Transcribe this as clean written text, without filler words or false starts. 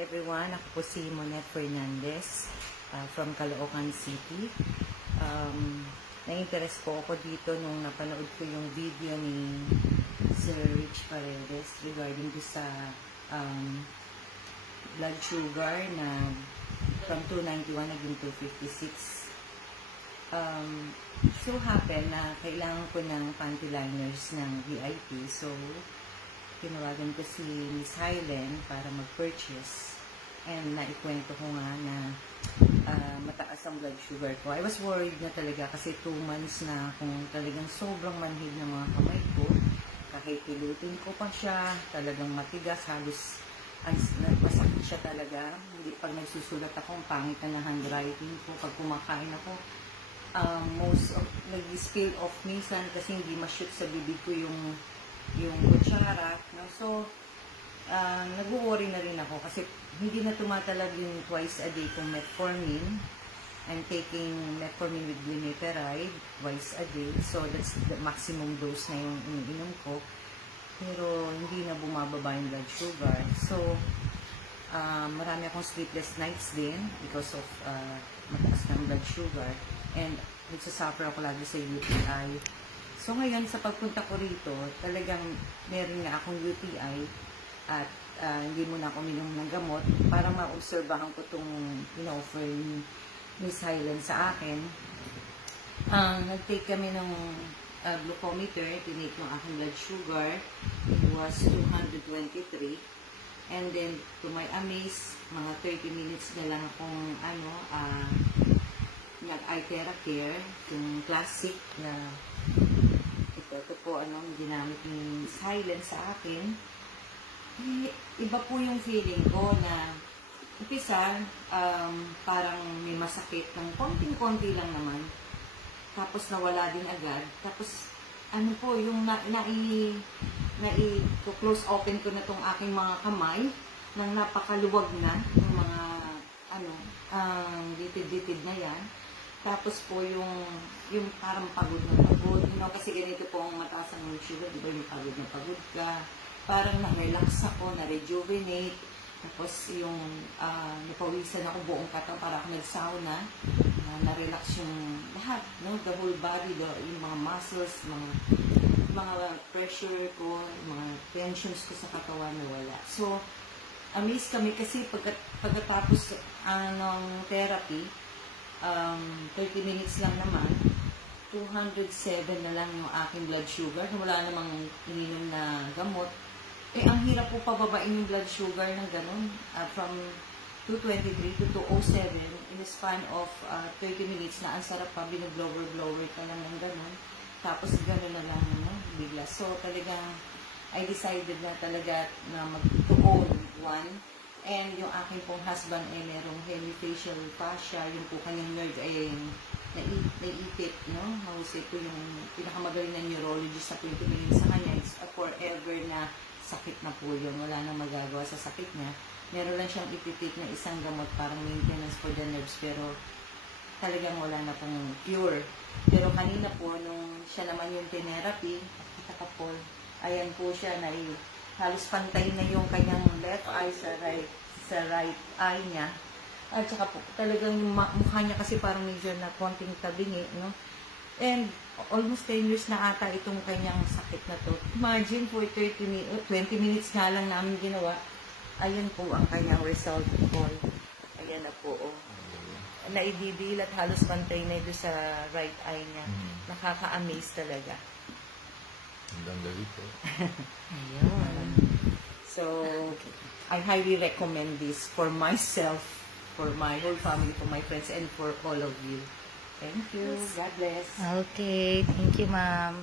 Hi everyone, ako po si Monet Fernandez from Caloocan City. Na-interest po ako dito nung napanood ko yung video ni Sir Rich Paredes regarding sa blood sugar na from 291 naging 256. So happen na kailangan ko ng panty liners ng VIP. So tinawagan ko si Miss Hylen para mag-purchase and naikwento ko nga na mataas ang blood sugar ko. I was worried na talaga kasi 2 months na kung talagang sobrang manhid ng mga kamay ko. Kahit pilutin ko pa siya, talagang matigas, halos masakit siya talaga. Hindi pag nagsusulat ako, ang pangit na handwriting ko. Pag kumakain ako, most of nag-spill off minsan kasi hindi ma-shoot sa bibig ko yung kutsara, no? So nag-worry na rin ako kasi hindi na tumatalag yung twice a day kong metformin. I'm taking metformin with glimepiride twice a day, so that's the maximum dose na yung iniinom ko, pero hindi na bumababa yung blood sugar. So marami akong sleepless nights din because of mataas ng blood sugar, and nagsasuffer ako lagi sa UTI. So ngayon, sa pagpunta ko rito, talagang meron nga akong UTI at hindi muna ako minom ng gamot para maobserbahan ko itong in-offer ni Miss Hylen sa akin. Nag-take kami ng glucometer, tinake yung aking blood sugar. It was 223. And then, to my amaze, mga 30 minutes na lang akong nag-iTeracare, yung classic na ito po, ginamit ni Silence sa akin. Iba po yung feeling ko na umpisa, parang may masakit ng konting-konti lang naman. Tapos nawala din agad. Tapos, yung close open ko na tong aking mga kamay nang napakaluwag na ng mga, litid-litid na yan. Tapos po yung parang pagod na pagod, kasi ganito po ang mataas ang blood sugar, di ba, yung pagod na pagod ka, parang na-relax ako, na-rejuvenate, tapos yung napawisan ako buong katawan, para ako nag-sauna, na-relax yung lahat, no? The whole body, yung mga muscles, mga pressure ko, mga tensions ko sa katawan na wala. So, amazed kami kasi pagkatapos ng therapy, 30 minutes lang naman, 207 na lang yung aking blood sugar. Wala namang ininom na gamot. Ang hirap po pababain yung blood sugar ng ganun. From 223 to 207 in the span of 30 minutes na ang sarap pa, binag-blower ka lang ng ganun. Tapos ganun na lang, bigla. So talagang, I decided na talaga na mag-to-own one. And yung aking pong husband ay merong hemifacial fascia, yung po kanyang nerve ay naiipit, no? Mahusay po yung pinakamagaling na neurologist na po yung tumingin sa kanya. It's a forever na sakit na po yun. Wala nang magagawa sa sakit niya. Meron lang siyang ipitake na isang gamot parang maintenance for the nerves, pero talagang wala na pong cure. Pero kanina po, nung siya naman yung therapy, kita ka po, ayan po siya na halos pantay na yung kanyang left eye sa right eye niya. At saka po, talagang mukha niya kasi parang medyo na konting tabingi, no? And almost 10 years na ata itong kanyang sakit na to. Imagine po, 20 minutes nga lang namin ginawa. Ayan po ang kanyang result po. Ayan na po, oh. Naididilat, halos pantay na ito sa right eye niya. Nakaka-amaze talaga. Hanggang gabi po. Ayun. So, I highly recommend this for myself, for my whole family, for my friends, and for all of you. Thank you. God bless. Okay, thank you, ma'am.